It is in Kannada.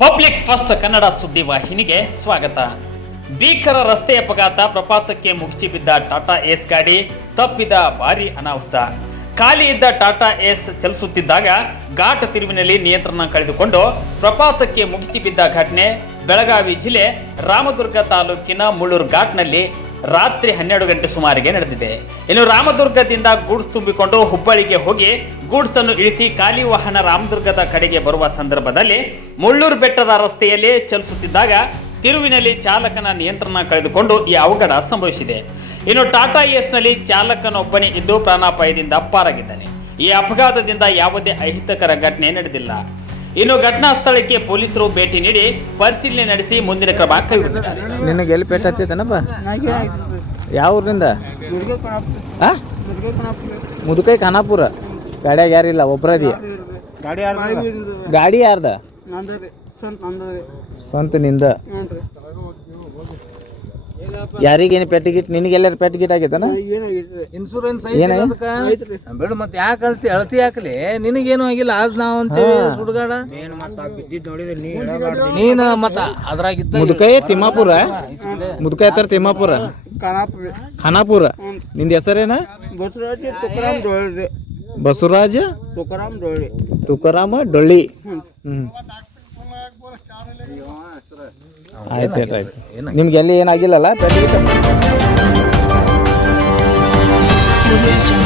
ಪಬ್ಲಿಕ್ ಫಸ್ಟ್ ಕನ್ನಡ ಸುದ್ದಿ ವಾಹಿನಿಗೆ ಸ್ವಾಗತ. ಭೀಕರ ರಸ್ತೆ ಅಪಘಾತ ಪ್ರಪಾತಕ್ಕೆ ಮುಗಿಸಿ ಬಿದ್ದ ಟಾಟಾ ಏಸ್ ಗಾಡಿ ತಪ್ಪಿದ ಭಾರಿ ಅನಾಹುತ. ಖಾಲಿ ಇದ್ದ ಟಾಟಾ ಏಸ್ ಚಲಿಸುತ್ತಿದ್ದಾಗ ಘಾಟ್ ತಿರುವಿನಲ್ಲಿ ನಿಯಂತ್ರಣ ಕಳೆದುಕೊಂಡು ಪ್ರಪಾತಕ್ಕೆ ಮುಗಿಸಿ ಬಿದ್ದ ಘಟನೆ ಬೆಳಗಾವಿ ಜಿಲ್ಲೆ ರಾಮದುರ್ಗ ತಾಲೂಕಿನ ಮುಳ್ಳೂರು ಘಾಟ್ನಲ್ಲಿ ರಾತ್ರಿ ಹನ್ನೆರಡು ಗಂಟೆ ಸುಮಾರಿಗೆ ನಡೆದಿದೆ. ಇನ್ನು ರಾಮದುರ್ಗದಿಂದ ಗೂಡ್ಸ್ ತುಂಬಿಕೊಂಡು ಹುಬ್ಬಳ್ಳಿಗೆ ಹೋಗಿ ಗೂಡ್ಸ್ ಅನ್ನು ಇಳಿಸಿ ಖಾಲಿ ವಾಹನ ರಾಮದುರ್ಗದ ಕಡೆಗೆ ಬರುವ ಸಂದರ್ಭದಲ್ಲಿ ಮುಳ್ಳೂರು ಬೆಟ್ಟದ ರಸ್ತೆಯಲ್ಲಿ ಚಲಿಸುತ್ತಿದ್ದಾಗ ತಿರುವಿನಲ್ಲಿ ಚಾಲಕನ ನಿಯಂತ್ರಣ ಕಳೆದುಕೊಂಡು ಈ ಅವಘಡ ಸಂಭವಿಸಿದೆ. ಇನ್ನು ಟಾಟಾ ಏಸ್ನಲ್ಲಿ ಚಾಲಕನೊಬ್ಬನೇ ಇದ್ದು ಪ್ರಾಣಾಪಾಯದಿಂದ ಪಾರಾಗಿದ್ದಾನೆ. ಈ ಅಪಘಾತದಿಂದ ಯಾವುದೇ ಅಹಿತಕರ ಘಟನೆ ನಡೆದಿಲ್ಲ. ಇನ್ನು ಘಟನಾ ಸ್ಥಳಕ್ಕೆ ಪೊಲೀಸರು ಭೇಟಿ ನೀಡಿ ಪರಿಶೀಲನೆ ನಡೆಸಿ ಮುಂದಿನ ಕ್ರಮ ಕೈಗೊಂಡಿದ್ದಾರೆ. ನಿನಗೆ ಎಲ್ಲಿ ಪೇಟ ಹತ್ತೈತನಪ್ಪ ಯಾವ ಊರಿನಿಂದ ಆ? ಮುದುಕೈ ಖಾನಾಪುರ. ಗಾಡಿಯಾಗ ಯಾರಿಲ್ಲ ಒಬ್ಬರದಿ ಗಾಡಿ ಗಾಡಿ ಯಾರ್ದ? ನಂದ್ರಿ. ಸ್ವಂತ ನಿಂದ. ಯಾರಿಗೇನು ಪೆಟ್ಟು ಗಿಟ್ ನಿನಗೆ ಎಲ್ಲಾರು ಪೆಟ್ಟು ಗಿಟ್ ಆಗೈತನ ಇನ್ಸೂರೆನ್ಸ್ ಏನ? ಬಿಡು ಮತ್ತೆ ಯಾಕೆ ಅನ್ಸ್ತಿ ಅಳತಿ ಹಾಕ್ಲಿ ನಿನಗೇನು ಆಗಿಲ್ಲ ಅದ್ ನಾವು ಅಂತೇವಿ ನೀನ ನೀನು ಮತ್ತ ಅದ್ರಾಗಿದ್ದ ಮುದುಕೈ ತಿಮ್ಮಾಪುರ? ಮುದುಕೈ ತರ ತಿಮ್ಮಾಪುರ? ಖಾನಾಪುರ. ನಿಂದ ಹೆಸರೇನ? ಬಸವರಾಜ ತುಕಾರಾಮ್ ಡೊಳ್ಳಿ. ತುಕಾರಾಮ ಡೊಳ್ಳಿ. ಹ್ಮ್. ಆಯ್ತು ಆಯ್ತು ಆಯ್ತು. ನಿಮ್ಗೆ ಎಲ್ಲಿ ಏನಾಗಿಲ್ಲಲ್ಲ? ಗಿಟ್